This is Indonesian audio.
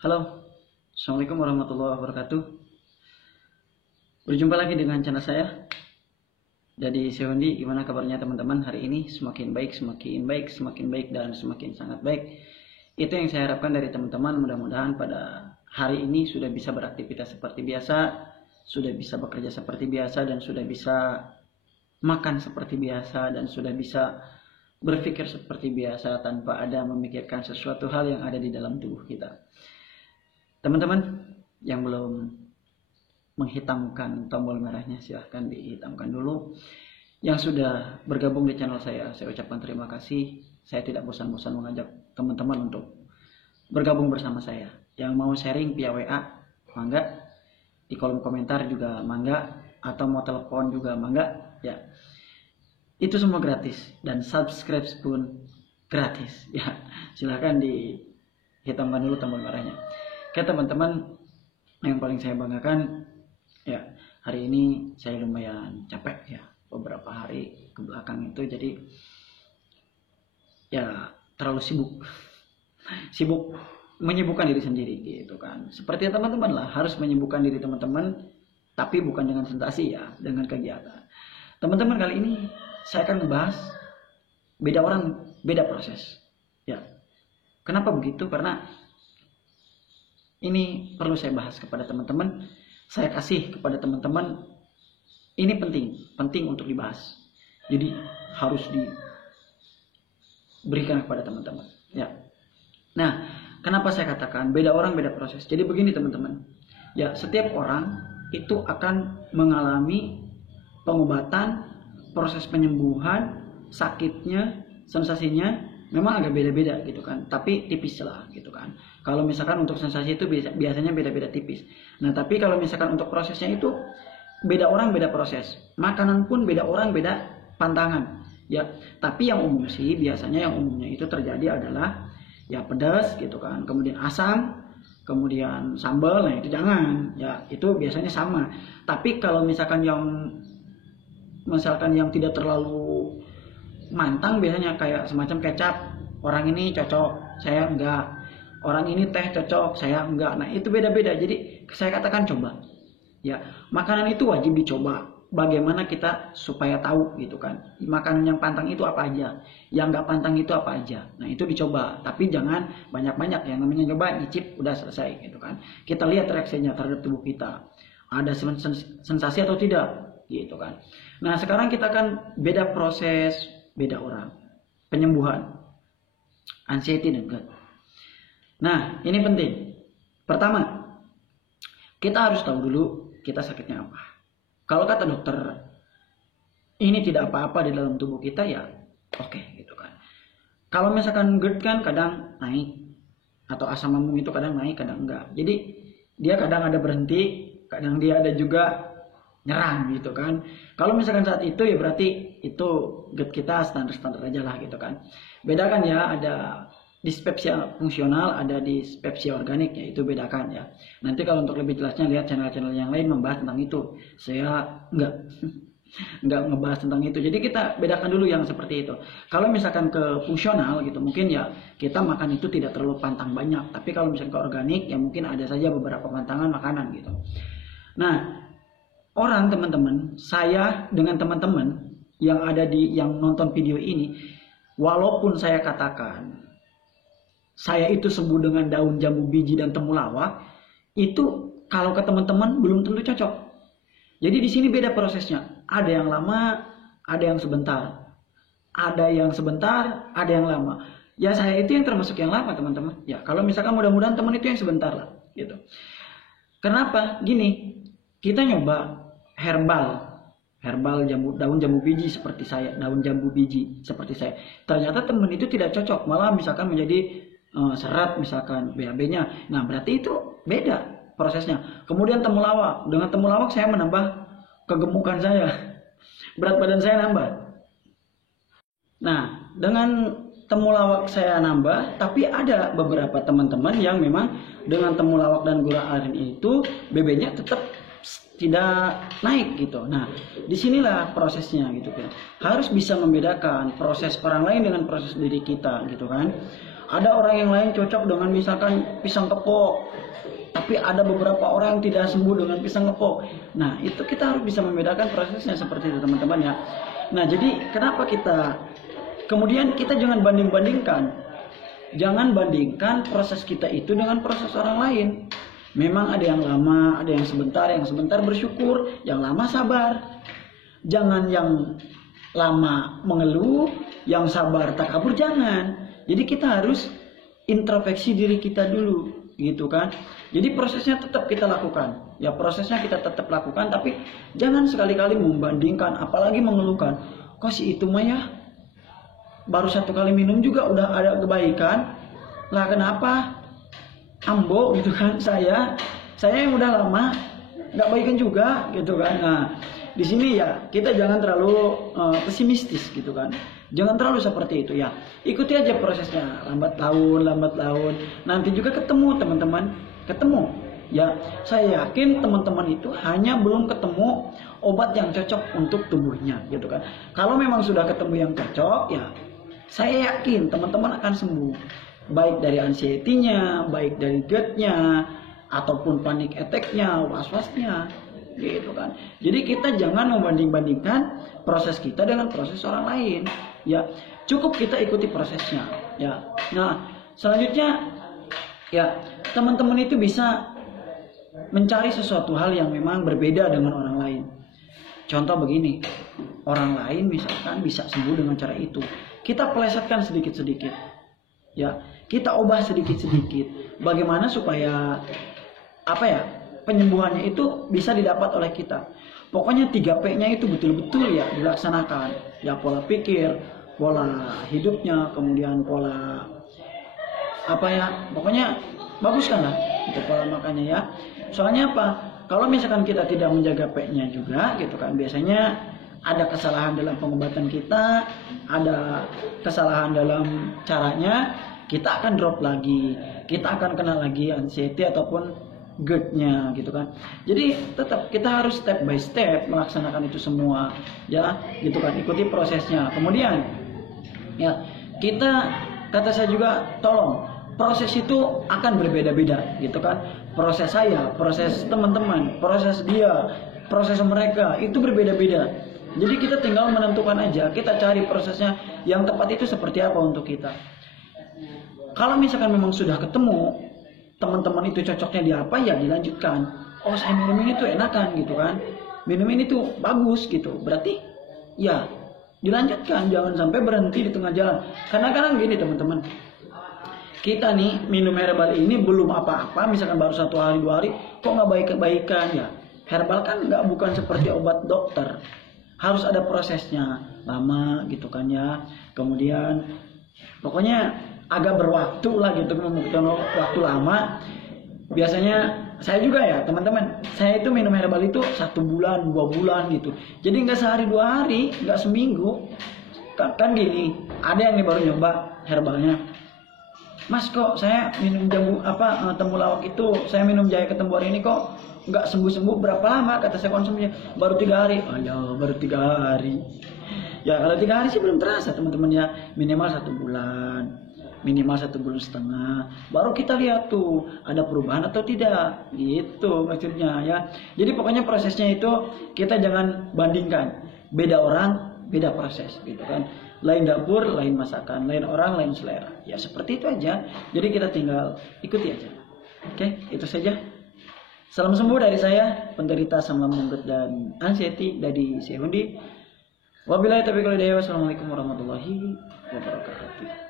Halo, Assalamualaikum warahmatullahi wabarakatuh. Berjumpa lagi dengan channel saya. Jadi Sehundi, gimana kabarnya teman-teman hari ini? Semakin baik, dan semakin sangat baik. Itu yang saya harapkan dari teman-teman. Mudah-mudahan pada hari ini sudah bisa beraktivitas seperti biasa, sudah bisa bekerja seperti biasa, dan sudah bisa makan seperti biasa, dan sudah bisa berpikir seperti biasa tanpa ada memikirkan sesuatu hal yang ada di dalam tubuh kita. Teman-teman yang belum menghitamkan tombol merahnya, silahkan dihitamkan dulu. Yang sudah bergabung di channel saya ucapkan terima kasih. Saya tidak bosan-bosan mengajak teman-teman untuk bergabung bersama saya. Yang mau sharing via WA, mangga. Di kolom komentar juga mangga. Atau mau telepon juga mangga. Ya, itu semua gratis. Dan subscribe pun gratis. Ya, silahkan dihitamkan dulu tombol merahnya. Oke teman-teman, yang paling saya banggakan ya, hari ini saya lumayan capek ya, beberapa hari ke belakang itu jadi ya terlalu sibuk menyibukkan diri sendiri gitu kan. Seperti teman-teman lah, harus menyibukkan diri teman-teman, tapi bukan dengan sensasi ya, dengan kegiatan. Teman-teman, kali ini saya akan membahas beda orang, beda proses ya. Kenapa begitu? Karena ini perlu saya bahas kepada teman-teman, saya kasih kepada teman-teman. Ini penting untuk dibahas. Jadi harus diberikan kepada teman-teman. Ya. Nah, kenapa saya katakan beda orang beda proses? Jadi begini teman-teman. Ya, setiap orang itu akan mengalami pengobatan, proses penyembuhan, sakitnya, sensasinya memang agak beda-beda gitu kan, tapi tipis lah gitu kan. Kalau misalkan untuk sensasi itu biasanya beda-beda tipis. Nah, tapi kalau misalkan untuk prosesnya itu beda orang beda proses. Makanan pun beda orang beda pantangan. Ya, tapi yang umum sih biasanya yang umumnya itu terjadi adalah ya pedas gitu kan, kemudian asam, kemudian sambal. Nah, itu jangan. Ya, itu biasanya sama. Tapi kalau misalkan yang tidak terlalu mantang, biasanya kayak semacam kecap, orang ini cocok, saya enggak. Orang ini teh cocok, saya enggak. Nah, itu beda-beda. Jadi saya katakan coba. Ya, makanan itu wajib dicoba. Bagaimana kita supaya tahu gitu kan. Makanan yang pantang itu apa aja, yang enggak pantang itu apa aja. Nah, itu dicoba, tapi jangan banyak-banyak. Yang namanya coba nyicip udah selesai gitu kan. Kita lihat reaksinya terhadap tubuh kita. Ada sensasi atau tidak gitu kan. Nah, sekarang kita akan beda proses, beda orang, penyembuhan, anxiety dan GERD. Nah, ini penting. Pertama, kita harus tahu dulu kita sakitnya apa. Kalau kata dokter ini tidak apa-apa di dalam tubuh kita, ya oke gitu kan. Kalau misalkan GERD kan kadang naik, atau asam lambung itu kadang naik, kadang enggak. Jadi dia kadang ada berhenti, kadang dia ada juga nyerang gitu kan. Kalau misalkan saat itu ya berarti itu GERD kita standar-standar aja lah gitu kan. Bedakan ya, ada dispepsia fungsional, ada dispepsia organik, ya itu bedakan ya. Nanti kalau untuk lebih jelasnya lihat channel-channel yang lain membahas tentang itu. Saya enggak ngebahas tentang itu. Jadi kita bedakan dulu yang seperti itu. Kalau misalkan ke fungsional gitu, mungkin ya kita makan itu tidak terlalu pantang banyak. Tapi kalau misalkan ke organik ya mungkin ada saja beberapa pantangan makanan gitu. Nah, teman-teman, saya dengan teman-teman yang ada yang nonton video ini, walaupun saya katakan saya itu sembuh dengan daun jambu biji dan temulawak, itu kalau ke teman-teman belum tentu cocok. Jadi di sini beda prosesnya. Ada yang lama, ada yang sebentar. Ada yang sebentar, ada yang lama. Ya saya itu yang termasuk yang lama teman-teman. Ya kalau misalkan mudah-mudahan teman itu yang sebentar lah gitu. Kenapa? Gini, kita nyoba herbal daun jambu biji seperti saya, ternyata teman itu tidak cocok, malah misalkan menjadi serat misalkan BAB-nya. Nah, berarti itu beda prosesnya. Kemudian temulawak, dengan temulawak saya menambah kegemukan saya, berat badan saya nambah. Nah, dengan temulawak saya nambah, tapi ada beberapa teman-teman yang memang dengan temulawak dan gula aren itu BB-nya tetap tidak naik gitu. Nah, disinilah prosesnya gitu kan. Harus bisa membedakan proses orang lain dengan proses diri kita gitu kan. Ada orang yang lain cocok dengan misalkan pisang kepok, tapi ada beberapa orang yang tidak sembuh dengan pisang kepok. Nah, itu kita harus bisa membedakan prosesnya seperti itu teman-teman ya. Nah, jadi kenapa kemudian kita jangan banding-bandingkan. Jangan bandingkan proses kita itu dengan proses orang lain. Memang ada yang lama, ada yang sebentar bersyukur, yang lama sabar. Jangan yang lama mengeluh, yang sabar takabur, jangan. Jadi kita harus introspeksi diri kita dulu, gitu kan. Jadi prosesnya tetap kita lakukan. Ya, prosesnya kita tetap lakukan, tapi jangan sekali-kali membandingkan, apalagi mengeluhkan. Kok si itu mah ya baru 1 kali minum juga udah ada kebaikan. Lah kenapa ambo gitu kan, saya yang udah lama nggak baikan juga gitu kan. Nah, di sini ya kita jangan terlalu pesimistis gitu kan. Jangan terlalu seperti itu ya. Ikuti aja prosesnya, lambat laun. Nanti juga ketemu teman-teman, ketemu. Ya, saya yakin teman-teman itu hanya belum ketemu obat yang cocok untuk tubuhnya gitu kan. Kalau memang sudah ketemu yang cocok ya, saya yakin teman-teman akan sembuh. Baik dari anxiety-nya, baik dari GERD-nya, ataupun panic attack-nya, was-wasnya, gitu kan. Jadi kita jangan membanding-bandingkan proses kita dengan proses orang lain. Ya, cukup kita ikuti prosesnya. Ya, nah selanjutnya ya teman-teman itu bisa mencari sesuatu hal yang memang berbeda dengan orang lain. Contoh begini, orang lain misalkan bisa sembuh dengan cara itu. Kita plesetkan sedikit-sedikit. Ya, kita ubah sedikit-sedikit. Bagaimana supaya penyembuhannya itu bisa didapat oleh kita. Pokoknya 3P-nya itu betul-betul ya dilaksanakan. Ya, pola pikir, pola hidupnya, kemudian pola pokoknya baguskan lah itu pola makannya ya. Soalnya apa? Kalau misalkan kita tidak menjaga P-nya juga gitu kan, biasanya ada kesalahan dalam pengobatan kita, ada kesalahan dalam caranya, kita akan drop lagi, kita akan kena lagi anxiety ataupun GERD-nya gitu kan. Jadi tetap kita harus step by step melaksanakan itu semua ya, gitu kan, ikuti prosesnya. Kemudian ya, kata saya juga, tolong proses itu akan berbeda-beda gitu kan. Proses saya, proses teman-teman, proses dia, proses mereka itu berbeda-beda. Jadi kita tinggal menentukan aja, kita cari prosesnya yang tepat itu seperti apa untuk kita. Kalau misalkan memang sudah ketemu teman-teman itu cocoknya di apa, ya dilanjutkan. Oh, saya minum ini tuh enakan gitu kan, minum ini tuh bagus gitu, berarti ya dilanjutkan, jangan sampai berhenti di tengah jalan. Karena kadang gini teman-teman, kita nih minum herbal ini belum apa-apa, misalkan baru 1 hari 2 hari, kok nggak baik-baikan ya. Herbal kan bukan seperti obat dokter, harus ada prosesnya lama gitu kan ya. Kemudian pokoknya agak berwaktu lah gitu, membutuhkan waktu lama. Biasanya saya juga ya teman-teman, saya itu minum herbal itu 1 bulan 2 bulan gitu. Jadi nggak sehari 2 hari, nggak seminggu. Kan gini, ada yang nih baru nyoba herbalnya, Mas kok saya minum temulawak itu, saya minum jahe ketembuar ini kok nggak sembuh-sembuh, berapa lama? Kata saya konsumsinya baru 3 hari. Oh ya, baru 3 hari. Ya kalau 3 hari sih belum terasa teman-teman ya, minimal 1 bulan, minimal 1,5 bulan, baru kita lihat tuh ada perubahan atau tidak, gitu maksudnya ya. Jadi pokoknya prosesnya itu kita jangan bandingkan, beda orang beda proses gitu kan. Lain dapur, lain masakan, lain orang, lain selera. Ya seperti itu aja. Jadi kita tinggal ikuti aja. Oke, itu saja. Salam sembuh dari saya, penderita asam lambung dan anxiety dari Sehundi. Wabillahi taufiq wal hidayah. Wassalamualaikum warahmatullahi wabarakatuh.